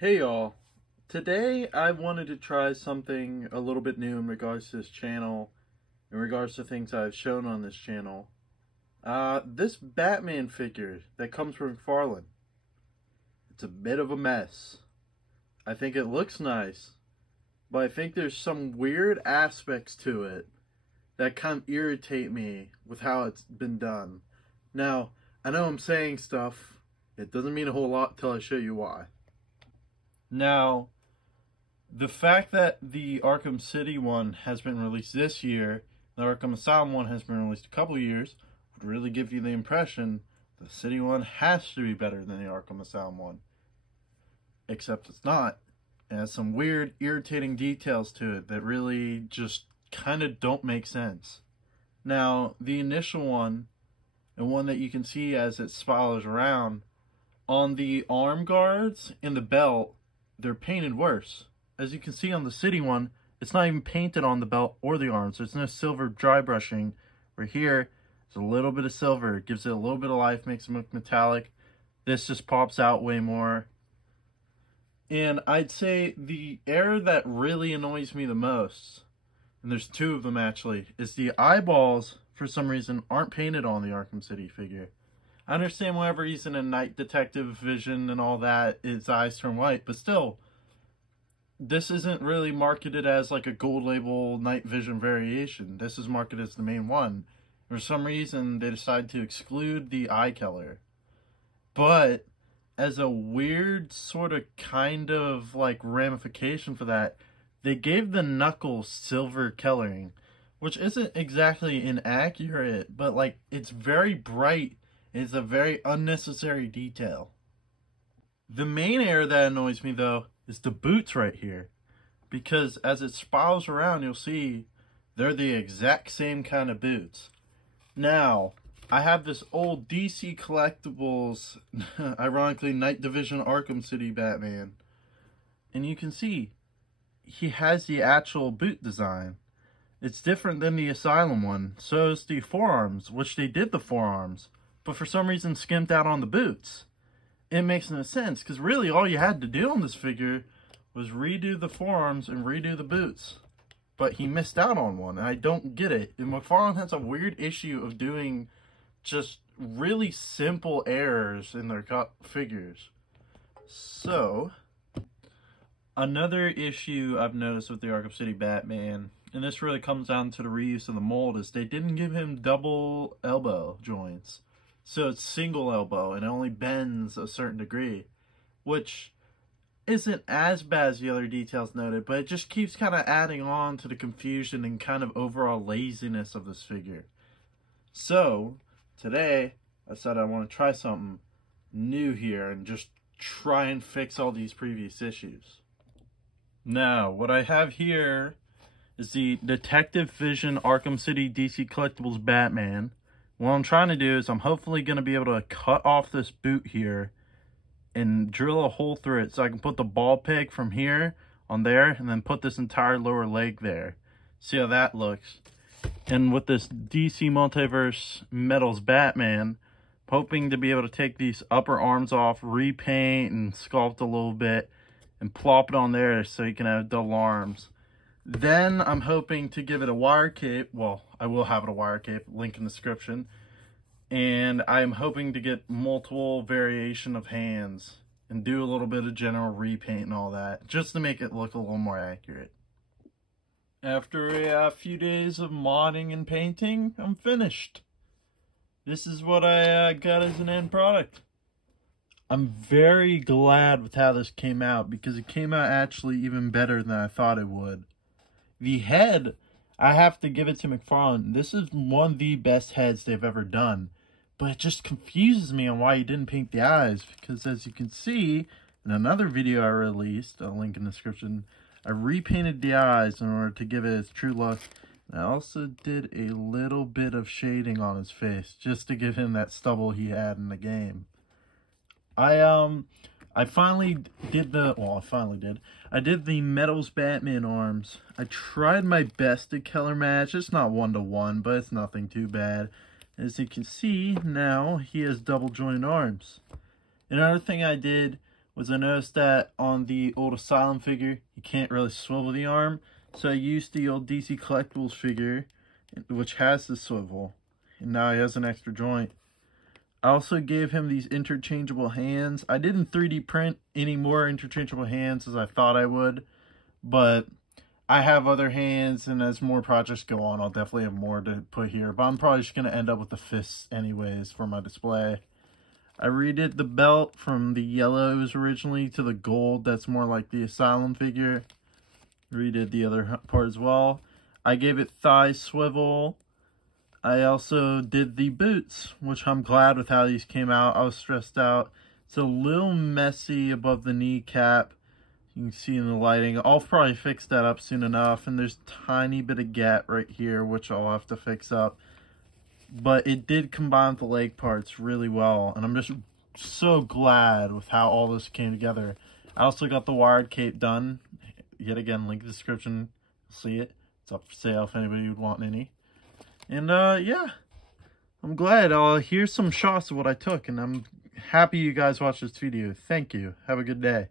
Hey y'all, today I wanted to try something a little bit new in regards to this channel, in regards to things I've shown on this channel. This Batman figure that comes from McFarlane, it's a bit of a mess. I think it looks nice, but I think there's some weird aspects to it that kind of irritate me with how it's been done. Now, I know I'm saying stuff, it doesn't mean a whole lot till I show you why. Now, the fact that the Arkham City one has been released this year, the Arkham Asylum one has been released a couple years, would really give you the impression the City one has to be better than the Arkham Asylum one. Except it's not. It has some weird, irritating details to it that really just kind of don't make sense. Now, the initial one, and one that you can see as it spirals around, on the arm guards and the belt, they're painted worse. As you can see on the City one, it's not even painted on the belt or the arms. There's no silver dry brushing. Where here, there's a little bit of silver. It gives it a little bit of life, makes it look metallic. This just pops out way more. And I'd say the error that really annoys me the most, and there's two of them actually, is the eyeballs, for some reason, aren't painted on the Arkham City figure. I understand whenever he's in a night detective vision and all that, his eyes turn white, but still, this isn't really marketed as like a gold label night vision variation. This is marketed as the main one. For some reason, they decided to exclude the eye color. But as a weird sort of kind of like ramification for that, they gave the knuckles silver coloring, which isn't exactly inaccurate, but like it's very bright. It's a very unnecessary detail. The main error that annoys me though is the boots right here, because as it spirals around you'll see they're the exact same kind of boots. Now, I have this old DC Collectibles, ironically Night Division Arkham City Batman, and you can see he has the actual boot design. It's different than the Asylum one. So is the forearms, which they did the forearms, but for some reason skimped out on the boots. It makes no sense, because really all you had to do on this figure was redo the forearms and redo the boots. But he missed out on one, and I don't get it. And McFarlane has a weird issue of doing just really simple errors in their figures. So, another issue I've noticed with the Arkham City Batman, and this really comes down to the reuse of the mold, is they didn't give him double elbow joints. So it's single elbow and it only bends a certain degree, which isn't as bad as the other details noted, but it just keeps kind of adding on to the confusion and kind of overall laziness of this figure. So today I said I want to try something new here and just try and fix all these previous issues. Now, what I have here is the Detective Vision Arkham City DC Collectibles Batman. What I'm trying to do is I'm hopefully going to be able to cut off this boot here and drill a hole through it so I can put the ball peg from here on there and then put this entire lower leg there. See how that looks. And with this DC Multiverse Metals Batman, I'm hoping to be able to take these upper arms off, repaint and sculpt a little bit and plop it on there so you can have double arms. Then I'm hoping to give it a wire cape. Well, I will have it a wire cape, link in the description. And I'm hoping to get multiple variation of hands and do a little bit of general repaint and all that, just to make it look a little more accurate. After a few days of modding and painting, I'm finished. This is what I got as an end product. I'm very glad with how this came out, because it came out actually even better than I thought it would. The head, I have to give it to McFarlane. This is one of the best heads they've ever done. But it just confuses me on why he didn't paint the eyes. Because as you can see, in another video I released, a link in the description, I repainted the eyes in order to give it its true look. And I also did a little bit of shading on his face, just to give him that stubble he had in the game. I finally did I did the Metals Batman arms. I tried my best to color match. It's not 1-to-1, but it's nothing too bad. As you can see, now he has double jointed arms. Another thing I did was I noticed that on the old Asylum figure, you can't really swivel the arm. So I used the old DC Collectibles figure, which has the swivel, and now he has an extra joint. I also gave him these interchangeable hands. I didn't 3D print any more interchangeable hands as I thought I would, but I have other hands, and as more projects go on, I'll definitely have more to put here. But I'm probably just going to end up with the fists anyways for my display. I redid the belt from the yellows originally to the gold. That's more like the Asylum figure. Redid the other part as well. I gave it thigh swivel. I also did the boots, which I'm glad with how these came out. I was stressed out. It's a little messy above the kneecap. You can see in the lighting. I'll probably fix that up soon enough. And there's a tiny bit of gap right here, which I'll have to fix up. But it did combine with the leg parts really well. And I'm just so glad with how all this came together. I also got the wired cape done. Yet again, link in the description. See it. It's up for sale if anybody would want any. And yeah, I'm glad. Here's some shots of what I took, and I'm happy you guys watched this video. Thank you. Have a good day.